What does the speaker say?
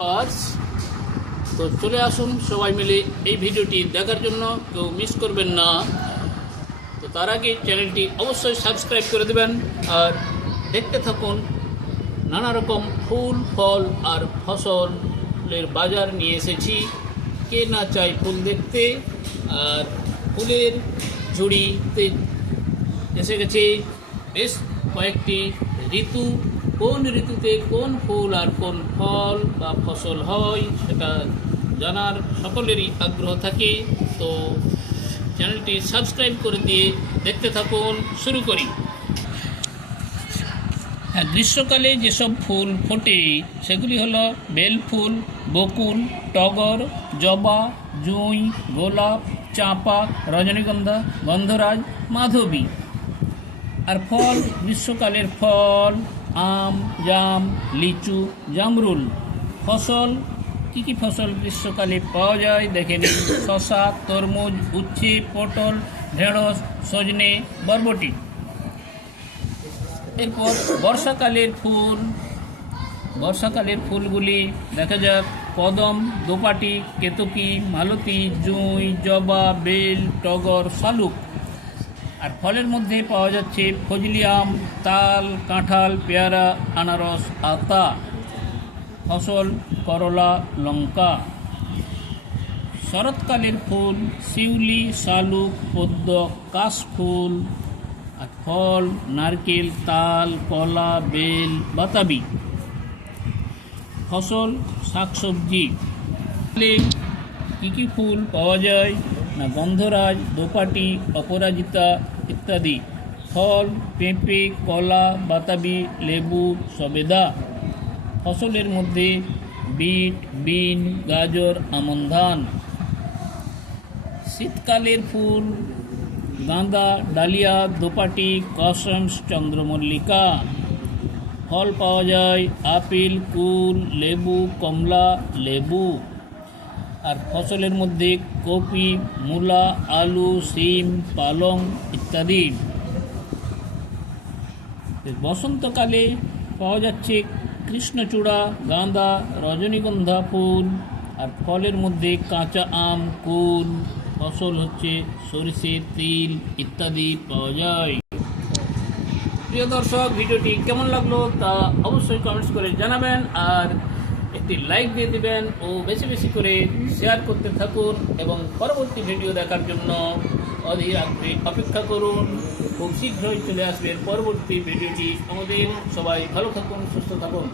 আজ তো চলে আসুন সবাই মিলে এই ভিডিওটি দেখার জন্য, কেউ মিস করবেন না। তো তার আগে চ্যানেলটি অবশ্যই সাবস্ক্রাইব করে দেবেন আর দেখতে থাকুন। নানা রকম ফুল ফল আর ফসলের বাজার নিয়ে এসেছি। কে না চায় ফুল দেখতে। আর ফুলের ঝুড়িতে এসে গেছে বেশ কয়েকটি ঋতু। কোন ঋতুতে কোন ফুল আর কোন ফল বা ফসল হয় সেটা জানার সকলেরই আগ্রহ থাকে। তো চ্যানেলটি সাবস্ক্রাইব করে দিয়ে দেখতে থাকুন। শুরু করি। হ্যাঁ, গ্রীষ্মকালে যেসব ফুল ফোটে সেগুলি হলো বেল ফুল, বকুল, টগর, জবা, জুঁই, গোলাপ, চাঁপা, রজনীগন্ধা, গন্ধরাজ, মাধবী। আর ফল, গ্রীষ্মকালের ফল আম, জাম, লিচু, জামরুল। ফসল, কী কী ফসল গ্রীষ্মকালে পাওয়া যায় দেখে নিন। শশা, তরমুজ, উচ্ছে, পটল, ঢেঁড়স, সজনে, বরবটি। এরপর বর্ষাকালের ফুল। বর্ষাকালের ফুলগুলি দেখা যাক: কদম, দোপাটি, কেতকী, মালতী, জুঁই, জবা, বেল, টগর, শালুক। আর ফলের মধ্যে পাওয়া যাচ্ছে ফজলি আম, তাল, কাঁঠাল, পেয়ারা, আনারস, আতা। ফসল করলা, লঙ্কা। শরৎকালের ফুল শিউলি, শালুক, পদ্ম, কাশফুল। আর ফল নারকেল, তাল, কলা, বেল, বাতাবি। ফসল শাকসবজি। কী কী ফুল পাওয়া যায় না গন্ধরাজ, দোপাটি, অপরাজিতা ইত্যাদি। ফল পেঁপে, কলা, বাতাবি, লেবু, সবেদা। ফসলের মধ্যে বিট, বিন, গাজর, আমন ধান। শীতকালের ফুল গাঁদা, ডালিয়া, দোপাটি, কসমস, চন্দ্রমল্লিকা। ফল পাওয়া যায় আপেল, কুল, লেবু, কমলা, লেবু। আর ফসলের মধ্যে কপি, মূলা, আলু, শিম, পালং ইত্যাদি। বসন্তকালে পাওয়া যাচ্ছে কৃষ্ণচূড়া, গাঁদা, রজনীগন্ধা ফুল। আর ফলের মধ্যে কাঁচা আম, কুল। ফসল হচ্ছে সরিষে, তিল ইত্যাদি পাওয়া যায়। প্রিয় দর্শক, ভিডিওটি কেমন লাগলো তা অবশ্যই কমেন্টস করে জানাবেন। আর একটি লাইক দিয়ে দিবেন ও বেশি বেশি করে শেয়ার করতে থাকুন। এবং পরবর্তী ভিডিও দেখার জন্য অধীর আগ্রহে অপেক্ষা করুন। খুব শীঘ্রই চলে আসবে পরবর্তী ভিডিওটি। আমাদের সবাই ভালো থাকুন, সুস্থ থাকুন।